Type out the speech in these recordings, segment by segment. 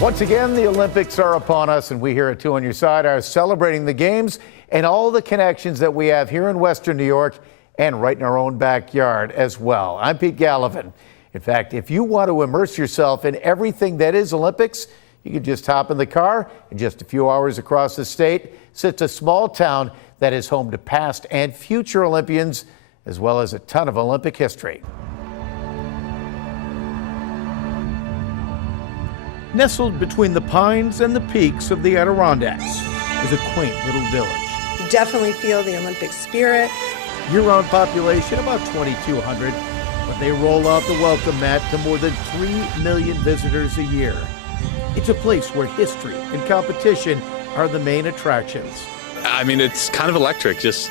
Once again, the Olympics are upon us, and we here at 2 on Your Side are celebrating the games and all the connections that we have here in Western New York and right in our own backyard as well. I'm Pete Gallivan. In fact, if you want to immerse yourself in everything that is Olympics, you can just hop in the car and just a few hours across the state sits a small town that is home to past and future Olympians, as well as a ton of Olympic history. Nestled between the pines and the peaks of the Adirondacks is a quaint little village. You definitely feel the Olympic spirit. Year-round population about 2,200, but they roll out the welcome mat to more than 3 million visitors a year. It's a place where history and competition are the main attractions. I mean, it's kind of electric, just,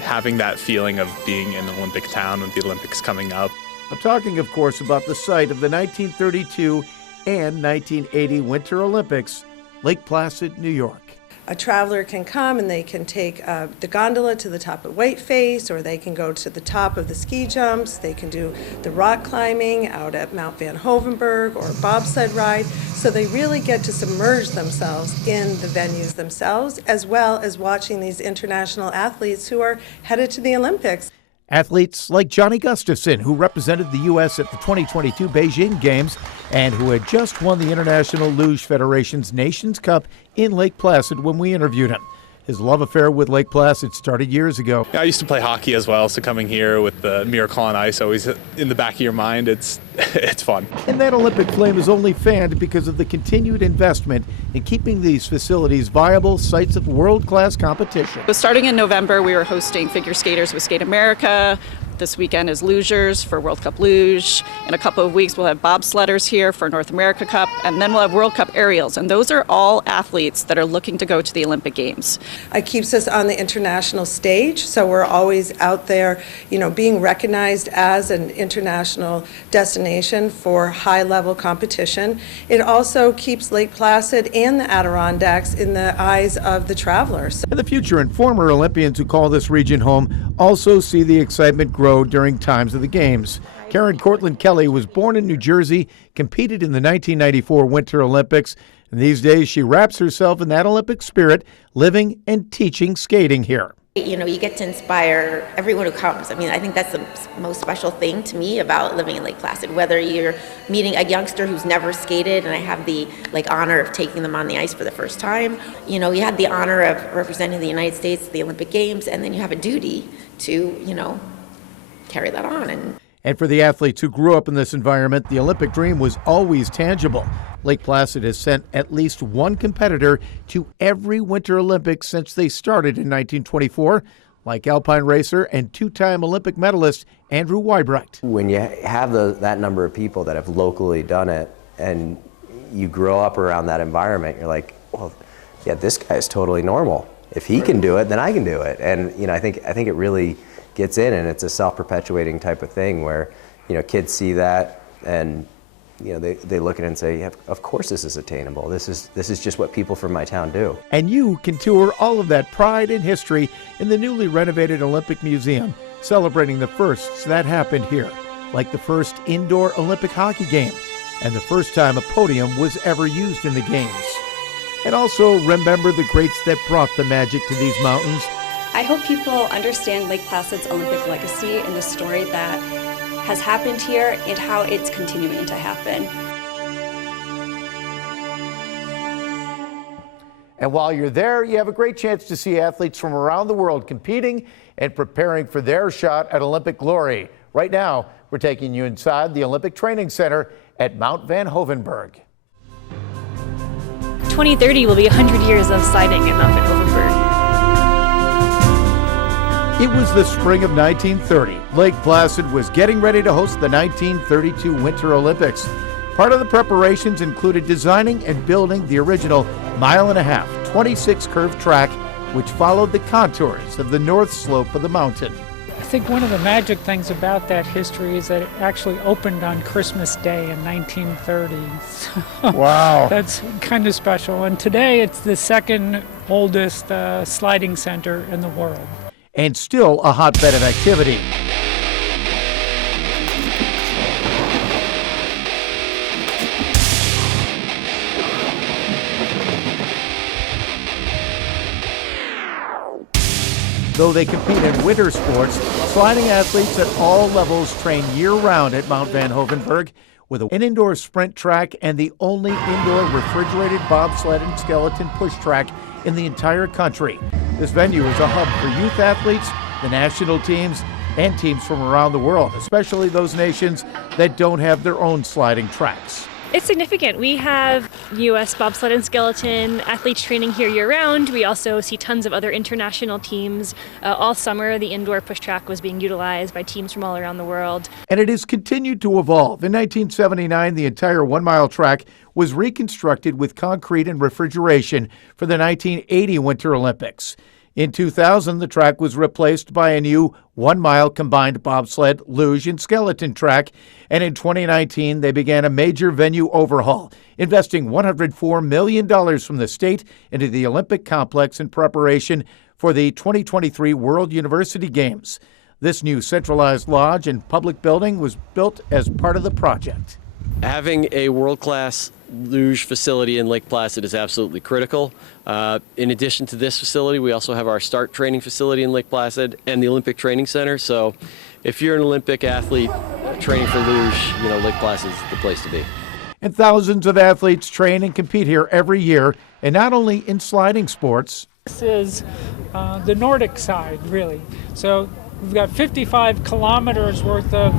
having that feeling of being in an Olympic town with the Olympics coming up. I'm talking, of course, about the site of the 1932 and 1980 Winter Olympics, Lake Placid, New York. A traveler can come and they can take the gondola to the top of Whiteface, or they can go to the top of the ski jumps. They can do the rock climbing out at Mount Van Hovenberg or a bobsled ride. So they really get to submerge themselves in the venues themselves, as well as watching these international athletes who are headed to the Olympics. Athletes like Johnny Gustafson, who represented the U.S. at the 2022 Beijing Games and who had just won the International Luge Federation's Nations Cup in Lake Placid when we interviewed him. His love affair with Lake Placid started years ago. I used to play hockey as well, so coming here with the Miracle on Ice always in the back of your mind, it's fun. And that Olympic flame is only fanned because of the continued investment in keeping these facilities viable sites of world-class competition. So starting in November, we were hosting figure skaters with Skate America. This weekend is lugers for World Cup Luge. In a couple of weeks, we'll have bobsledders here for North America Cup, and then we'll have World Cup aerials. And those are all athletes that are looking to go to the Olympic Games. It keeps us on the international stage, so we're always out there, being recognized as an international destination for high-level competition. It also keeps Lake Placid and the Adirondacks in the eyes of the travelers. And the future and former Olympians who call this region home also see the excitement grow during times of the games. Karen Cortland Kelly was born in New Jersey, competed in the 1994 Winter Olympics, and these days she wraps herself in that Olympic spirit, living and teaching skating here. You get to inspire everyone who comes. I mean, I think that's the most special thing to me about living in Lake Placid, whether you're meeting a youngster who's never skated, and I have the honor of taking them on the ice for the first time. You had the honor of representing the United States at the Olympic Games, and then you have a duty to, carry that on. And for the athletes who grew up in this environment, the Olympic dream was always tangible. Lake Placid has sent at least one competitor to every Winter Olympics since they started in 1924, like alpine racer and two-time Olympic medalist Andrew Weibrecht. When you have that number of people that have locally done it and you grow up around that environment, you're like, well, yeah, this guy's totally normal. If he can do it, then I can do it. And I think it really gets in, and it's a self-perpetuating type of thing where kids see that and they look at it and say, yeah, of course this is attainable. This is just what people from my town do. And you can tour all of that pride and history in the newly renovated Olympic Museum, celebrating the firsts that happened here, like the first indoor Olympic hockey game and the first time a podium was ever used in the games. And also remember the greats that brought the magic to these mountains. I hope people understand Lake Placid's Olympic legacy and the story that has happened here and how it's continuing to happen. And while you're there, you have a great chance to see athletes from around the world competing and preparing for their shot at Olympic glory. Right now, we're taking you inside the Olympic Training Center at Mount Van Hovenberg. 2030 will be 100 years of sliding at Mount Van Hovenberg. It was the spring of 1930. Lake Placid was getting ready to host the 1932 Winter Olympics. Part of the preparations included designing and building the original 1.5 mile, 26 curved track, which followed the contours of the north slope of the mountain. I think one of the magic things about that history is that it actually opened on Christmas Day in 1930. Wow. That's kind of special. And today it's the second oldest sliding center in the world. And still a hotbed of activity. Though they compete in winter sports, sliding athletes at all levels train year-round at Mount Van Hoevenberg with an indoor sprint track and the only indoor refrigerated bobsled and skeleton push track in the entire country. This venue is a hub for youth athletes, the national teams, and teams from around the world, especially those nations that don't have their own sliding tracks. It's significant. We have U.S. bobsled and skeleton athletes training here year-round. We also see tons of other international teams. All summer, the indoor push track was being utilized by teams from all around the world. And it has continued to evolve. In 1979, the entire 1-mile track was reconstructed with concrete and refrigeration for the 1980 Winter Olympics. In 2000, the track was replaced by a new 1-mile combined bobsled, luge, and skeleton track. And in 2019, they began a major venue overhaul, investing $104 million from the state into the Olympic complex in preparation for the 2023 World University Games. This new centralized lodge and public building was built as part of the project. Having a world-class luge facility in Lake Placid is absolutely critical. In addition to this facility, we also have our START training facility in Lake Placid and the Olympic Training Center. So if you're an Olympic athlete training for luge, Lake Placid is the place to be. And thousands of athletes train and compete here every year, and not only in sliding sports. This is the Nordic side, really. So we've got 55 kilometers worth of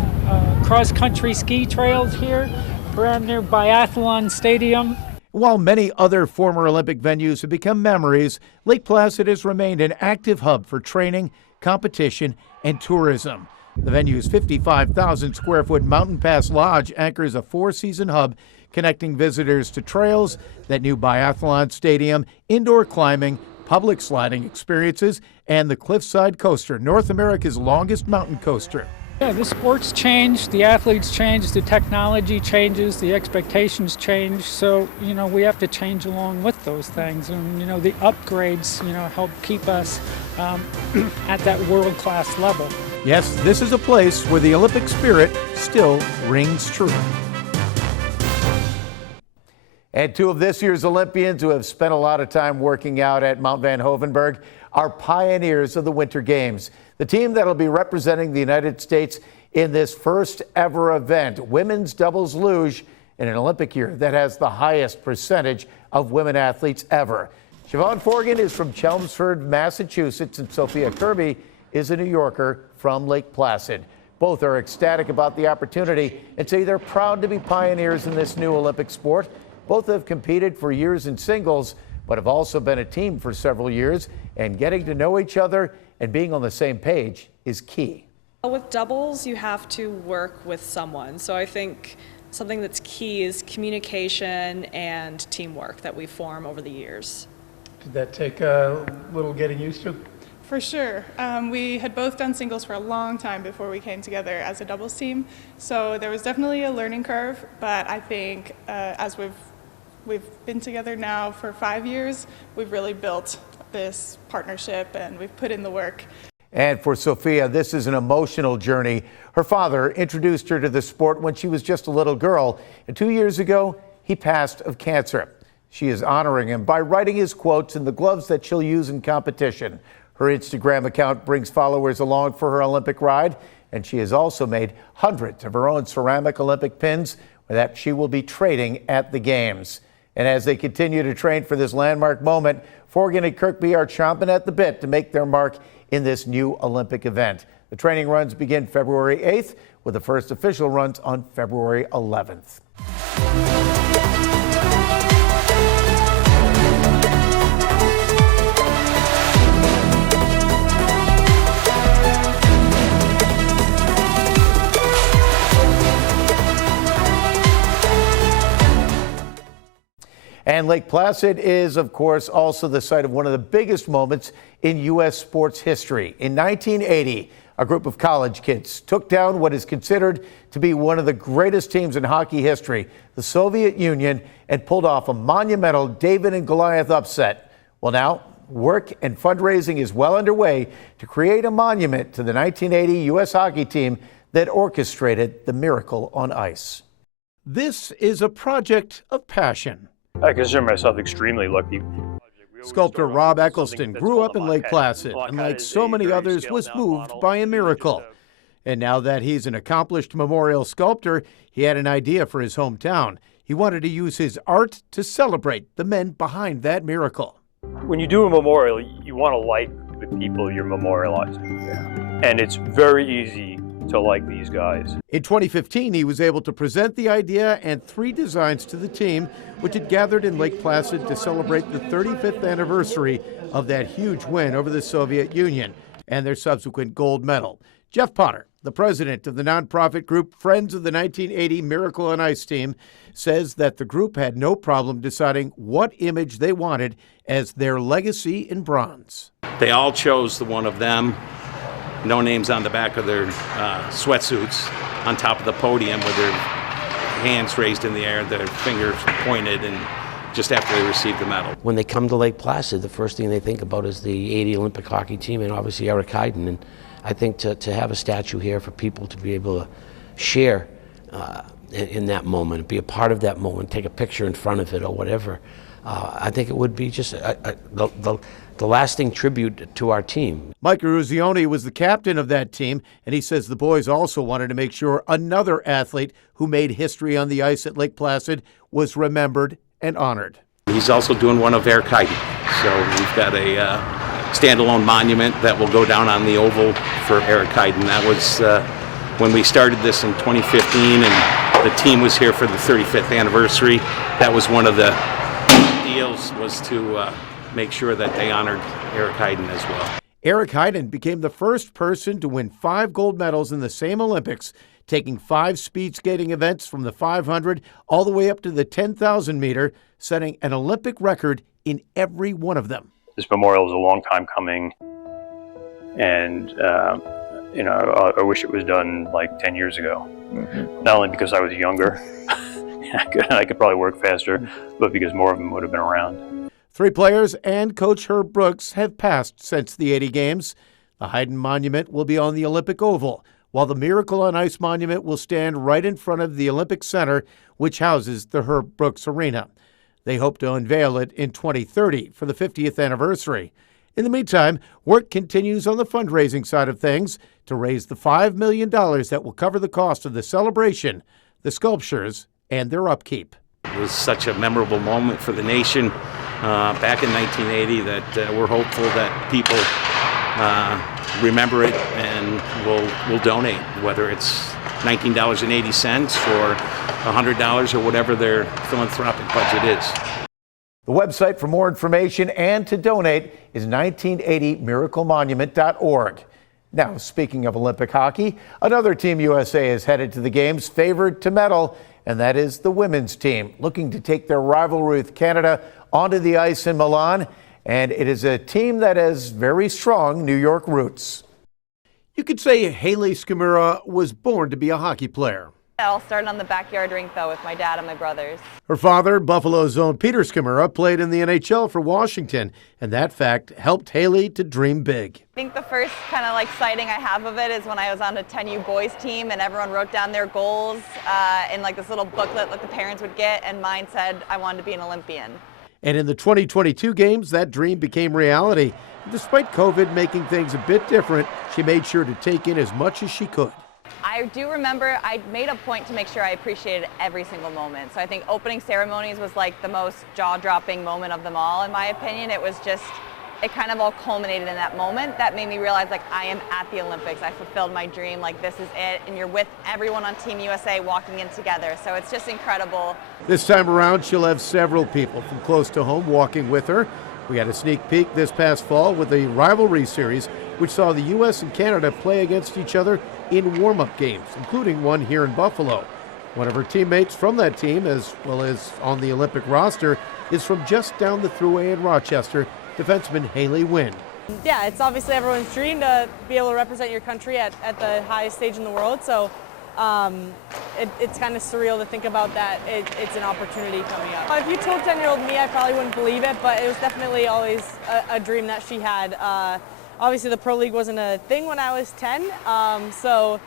cross-country ski trails here around near Biathlon Stadium. While many other former Olympic venues have become memories, Lake Placid has remained an active hub for training, competition, and tourism. The venue's 55,000 square foot Mountain Pass Lodge anchors a 4-season hub connecting visitors to trails, that new Biathlon Stadium, indoor climbing, public sliding experiences, and the Cliffside Coaster, North America's longest mountain coaster. Yeah, the sports change, the athletes change, the technology changes, the expectations change. So, we have to change along with those things. And, the upgrades, help keep us at that world-class level. Yes, this is a place where the Olympic spirit still rings true. And two of this year's Olympians who have spent a lot of time working out at Mount Van Hoevenberg are pioneers of the Winter Games. The team that'll be representing the United States in this first ever event, women's doubles luge, in an Olympic year that has the highest percentage of women athletes ever. Siobhan Forgan is from Chelmsford, Massachusetts, and Sophia Kirby is a New Yorker from Lake Placid. Both are ecstatic about the opportunity and say they're proud to be pioneers in this new Olympic sport. Both have competed for years in singles, but have also been a team for several years, and getting to know each other and being on the same page is key. With doubles, you have to work with someone. So I think something that's key is communication and teamwork that we form over the years. Did that take a little getting used to? For sure. We had both done singles for a long time before we came together as a doubles team. So there was definitely a learning curve, but I think as we've been together now for 5 years, we've really built this partnership and we've put in the work. And for Sophia, this is an emotional journey. Her father introduced her to the sport when she was just a little girl, and 2 years ago, he passed of cancer. She is honoring him by writing his quotes in the gloves that she'll use in competition. Her Instagram account brings followers along for her Olympic ride, and she has also made hundreds of her own ceramic Olympic pins that she will be trading at the Games. And as they continue to train for this landmark moment, Forgan and Kirkby are chomping at the bit to make their mark in this new Olympic event. The training runs begin February 8th, with the first official runs on February 11th. And Lake Placid is, of course, also the site of one of the biggest moments in U.S. sports history. In 1980, a group of college kids took down what is considered to be one of the greatest teams in hockey history, the Soviet Union, and pulled off a monumental David and Goliath upset. Well, now, work and fundraising is well underway to create a monument to the 1980 U.S. hockey team that orchestrated the miracle on ice. This is a project of passion. I consider myself extremely lucky. Sculptor Rob Eccleston grew up in Lake Placid and, like so many others, was moved by a miracle. And now that he's an accomplished memorial sculptor, he had an idea for his hometown. He wanted to use his art to celebrate the men behind that miracle. When you do a memorial, you want to like the people you're memorializing. Yeah. And it's very easy to like these guys. In 2015, he was able to present the idea and 3 designs to the team, which had gathered in Lake Placid to celebrate the 35th anniversary of that huge win over the Soviet Union and their subsequent gold medal. Jeff Potter, the president of the nonprofit group Friends of the 1980 Miracle on Ice team, says that the group had no problem deciding what image they wanted as their legacy in bronze. They all chose the one of them, no names on the back of their sweatsuits, on top of the podium with their hands raised in the air, their fingers pointed, and just after they received the medal. When they come to Lake Placid, the first thing they think about is the 80 Olympic hockey team and obviously Eric Heiden. And I think to have a statue here for people to be able to share in that moment, be a part of that moment, take a picture in front of it or whatever, I think it would be just the lasting tribute to our team. Mike Eruzione was the captain of that team, and he says the boys also wanted to make sure another athlete who made history on the ice at Lake Placid was remembered and honored. He's also doing one of Eric Heiden, so we've got a standalone monument that will go down on the oval for Eric Heiden. That was when we started this in 2015, and the team was here for the 35th anniversary. That was one of the deals, was to make sure that they honored Eric Heiden as well. Eric Heiden became the first person to win 5 gold medals in the same Olympics, taking 5 speed skating events from the 500 all the way up to the 10,000 meter, setting an Olympic record in every one of them. This memorial is a long time coming, and I wish it was done like 10 years ago. Mm-hmm. Not only because I was younger, I could probably work faster, but because more of them would have been around. 3 players and Coach Herb Brooks have passed since the 80 games. The Heiden Monument will be on the Olympic Oval, while the Miracle on Ice Monument will stand right in front of the Olympic Center, which houses the Herb Brooks Arena. They hope to unveil it in 2030 for the 50th anniversary. In the meantime, work continues on the fundraising side of things to raise the $5 million that will cover the cost of the celebration, the sculptures, and their upkeep. It was such a memorable moment for the nation back in 1980 that we're hopeful that people remember it and will donate, whether it's $19.80 or $100 or whatever their philanthropic budget is. The website for more information and to donate is 1980miraclemonument.org. Now, speaking of Olympic hockey, another Team USA is headed to the games favored to medal, and that is the women's team, looking to take their rivalry with Canada onto the ice in Milan. And it is a team that has very strong New York roots. You could say Haley Skimura was born to be a hockey player. It all started on the backyard rink, though, with my dad and my brothers. Her father, Buffalo's own Peter Skimura, played in the NHL for Washington, and that fact helped Haley to dream big. I think the first kind of sighting I have of it is when I was on a 10U boys team and everyone wrote down their goals in this little booklet that the parents would get, and mine said I wanted to be an Olympian. And in the 2022 games, that dream became reality. Despite COVID making things a bit different, she made sure to take in as much as she could. I do remember I made a point to make sure I appreciated every single moment. So I think opening ceremonies was the most jaw-dropping moment of them all, in my opinion. It was just, it kind of all culminated in that moment that made me realize I am at the Olympics. I fulfilled my dream, this is it, and you're with everyone on Team USA walking in together. So it's just incredible. This time around, she'll have several people from close to home walking with her. We had a sneak peek this past fall with the rivalry series, which saw the U.S. and Canada play against each other in warm-up games, including one here in Buffalo. One of her teammates from that team, as well as on the Olympic roster, is from just down the thruway in Rochester, defenseman Haley Wynn. Yeah, it's obviously everyone's dream to be able to represent your country at the highest stage in the world, so it's kind of surreal to think about that it's an opportunity coming up. If you told 10-year-old me, I probably wouldn't believe it, but it was definitely always a dream that she had. Obviously, the Pro League wasn't a thing when I was 10, so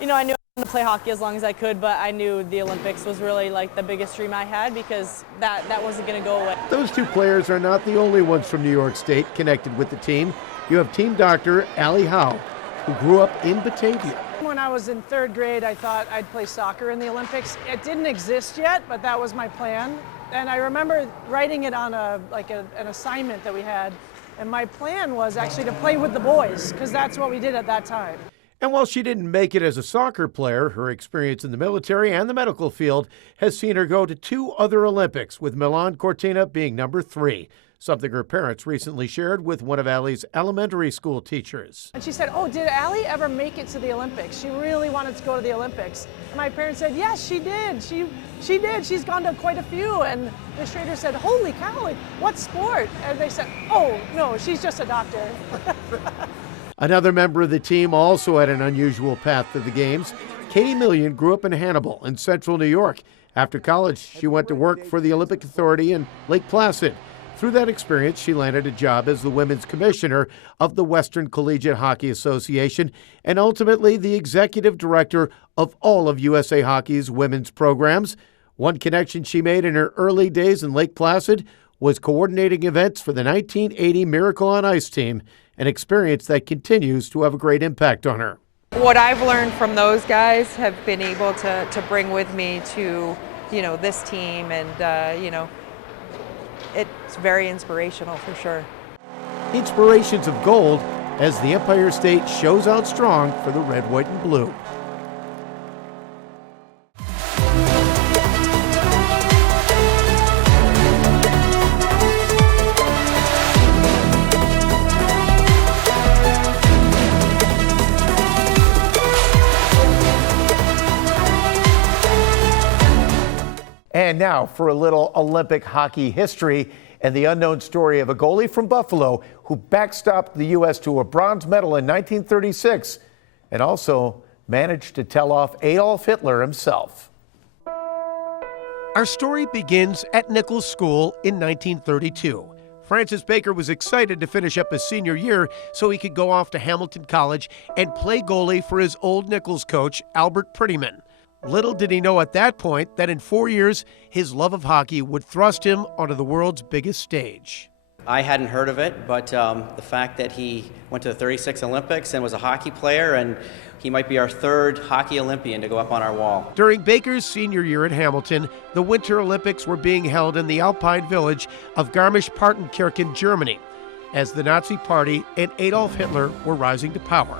I knew I To play hockey as long as I could, but I knew the Olympics was really like the biggest dream I had because that wasn't going to go away. Those two players are not the only ones from New York State connected with the team. You have team doctor Allie Howe, who grew up in Batavia. When I was in 3rd grade, I thought I'd play soccer in the Olympics. It didn't exist yet, but that was my plan. And I remember writing it on an assignment that we had. And my plan was actually to play with the boys, because that's what we did at that time. And while she didn't make it as a soccer player, her experience in the military and the medical field has seen her go to 2 other Olympics, with Milan Cortina being number 3, something her parents recently shared with one of Allie's elementary school teachers. And she said, "Oh, did Allie ever make it to the Olympics? She really wanted to go to the Olympics." And my parents said, "Yes, she did. She did. She's gone to quite a few." And the administrator said, "Holy cow, what sport?" And they said, "Oh, no, she's just a doctor." Another member of the team also had an unusual path to the games. Katie Million grew up in Hannibal in central New York. After college, she went to work for the Olympic Authority in Lake Placid. Through that experience, she landed a job as the women's commissioner of the Western Collegiate Hockey Association and ultimately the executive director of all of USA Hockey's women's programs. One connection she made in her early days in Lake Placid was coordinating events for the 1980 Miracle on Ice team, an experience that continues to have a great impact on her. What I've learned from those guys have been able to bring with me to, this team, and, it's very inspirational for sure. Inspirations of gold as the Empire State shows out strong for the red, white, and blue. And now for a little Olympic hockey history and the unknown story of a goalie from Buffalo who backstopped the U.S. to a bronze medal in 1936 and also managed to tell off Adolf Hitler himself. Our story begins at Nichols School in 1932. Francis Baker was excited to finish up his senior year so he could go off to Hamilton College and play goalie for his old Nichols coach, Albert Prettyman. Little did he know at that point that in 4 years, his love of hockey would thrust him onto the world's biggest stage. I hadn't heard of it, but the fact that he went to the 36 Olympics and was a hockey player, and he might be our 3rd hockey Olympian to go up on our wall. During Baker's senior year at Hamilton, the Winter Olympics were being held in the Alpine village of Garmisch-Partenkirchen, Germany, as the Nazi Party and Adolf Hitler were rising to power.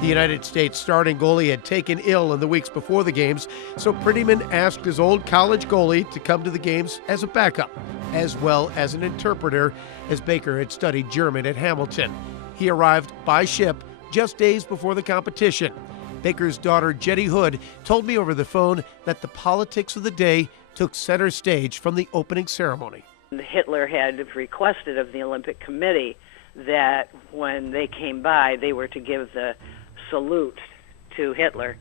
The United States starting goalie had taken ill in the weeks before the games, so Prettyman asked his old college goalie to come to the games as a backup, as well as an interpreter, as Baker had studied German at Hamilton. He arrived by ship just days before the competition. Baker's daughter, Jetty Hood, told me over the phone that the politics of the day took center stage from the opening ceremony. Hitler had requested of the Olympic Committee that when they came by, they were to give the salute to Hitler,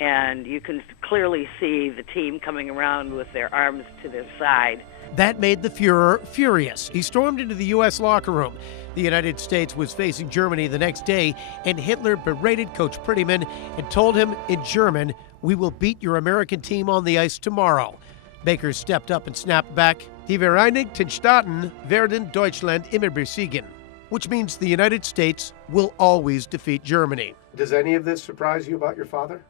and you can clearly see the team coming around with their arms to their side. That made the Fuhrer furious. He stormed into the U.S. locker room. The United States was facing Germany the next day, and Hitler berated Coach Prettyman and told him in German, "We will beat your American team on the ice tomorrow." Baker stepped up and snapped back, "Die Vereinigten Staaten werden Deutschland immer besiegen," which means the United States will always defeat Germany. Does any of this surprise you about your father?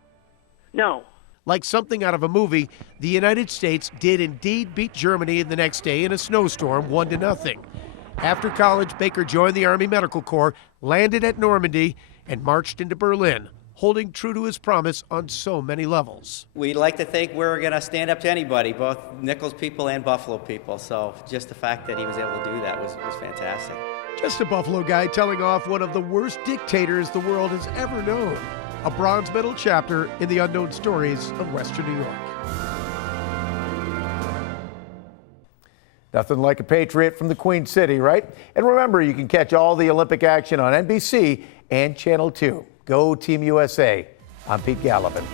No. Like something out of a movie, the United States did indeed beat Germany the next day in a snowstorm, 1-0. After college, Baker joined the Army Medical Corps, landed at Normandy, and marched into Berlin, holding true to his promise on so many levels. We like to think we're going to stand up to anybody, both Nichols people and Buffalo people, so just the fact that he was able to do that was fantastic. Just a Buffalo guy telling off one of the worst dictators the world has ever known. A bronze medal chapter in the unknown stories of Western New York. Nothing like a Patriot from the Queen City, right? And remember, you can catch all the Olympic action on NBC and Channel 2. Go Team USA. I'm Pete Gallivan.